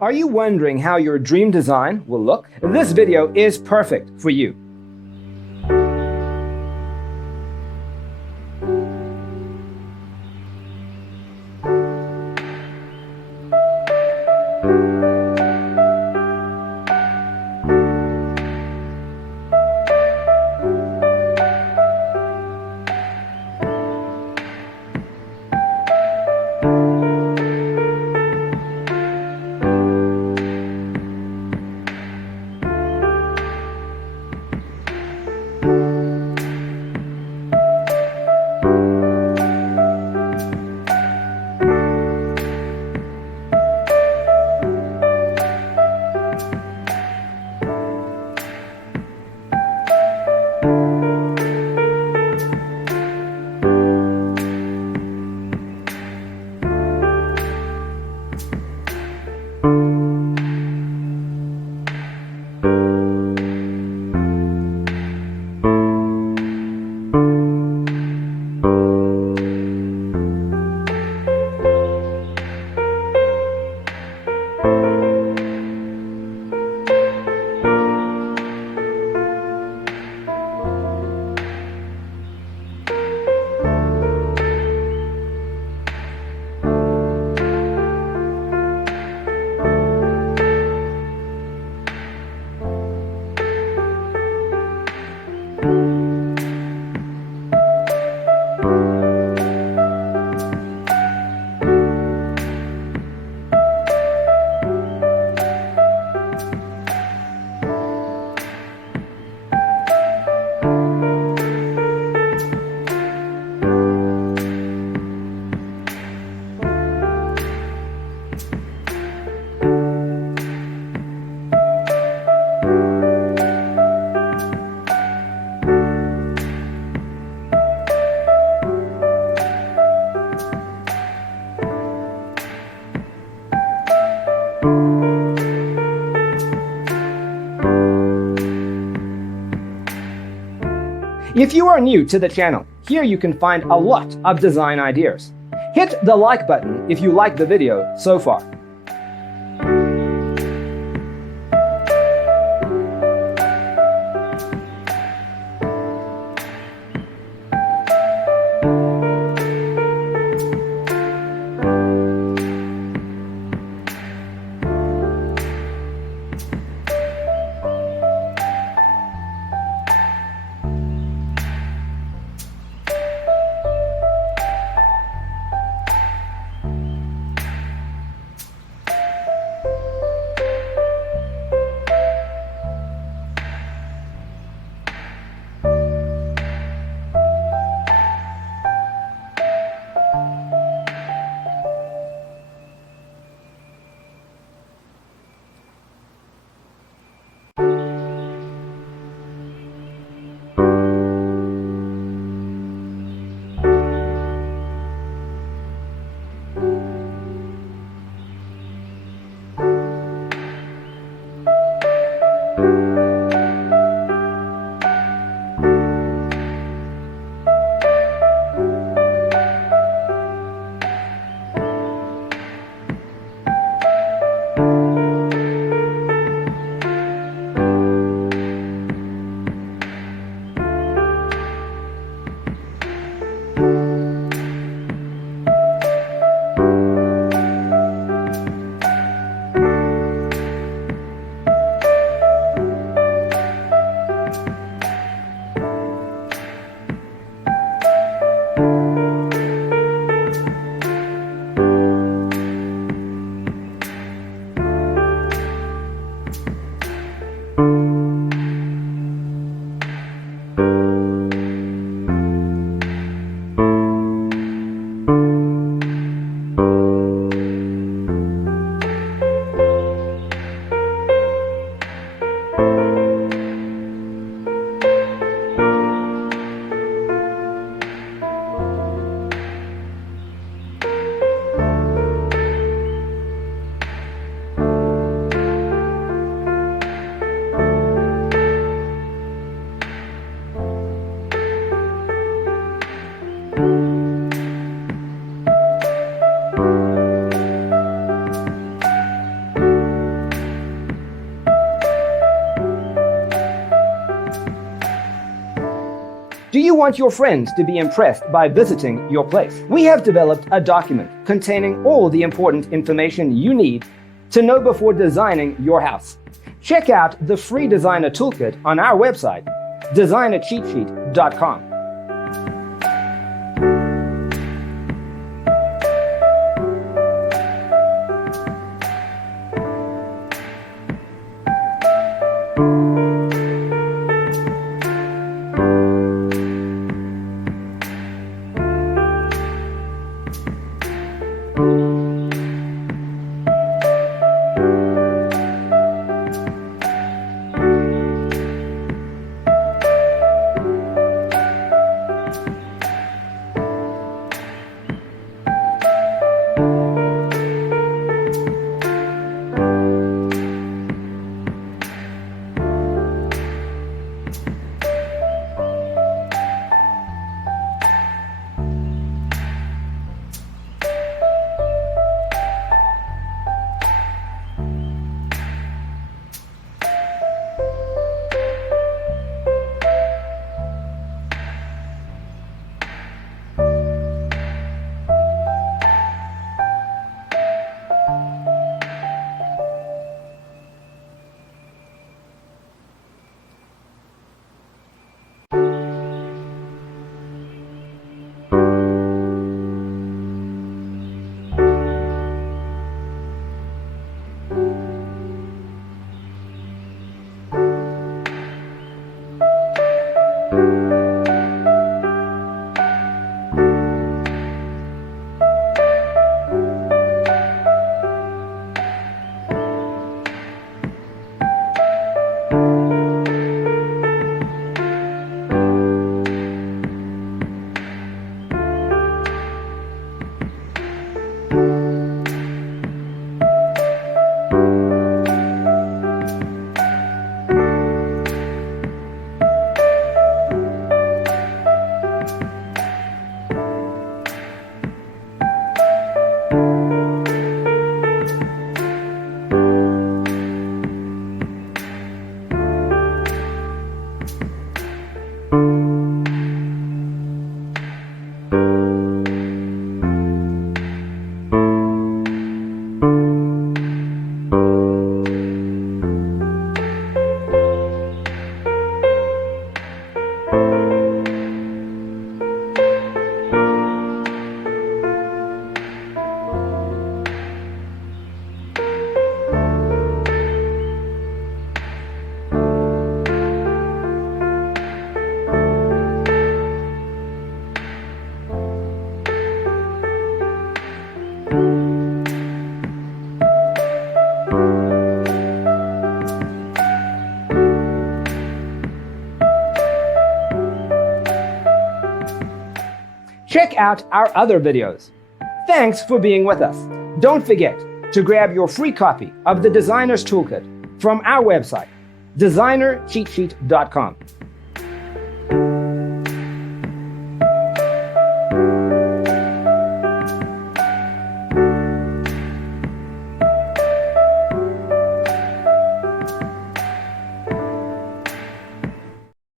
Are you wondering how your dream design will look? This video is perfect for you. If you are new to the channel, here you can find a lot of design ideas. Hit the like button if you like the video so far. you want your friends to be impressed by visiting your place? We have developed a document containing all the important information you need to know before designing your house. Check out the free designer toolkit on our website, designercheatsheet.com. Check out our other videos. Thanks for being with us. Don't forget to grab your free copy of the Designer's Toolkit from our website, designercheatsheet.com.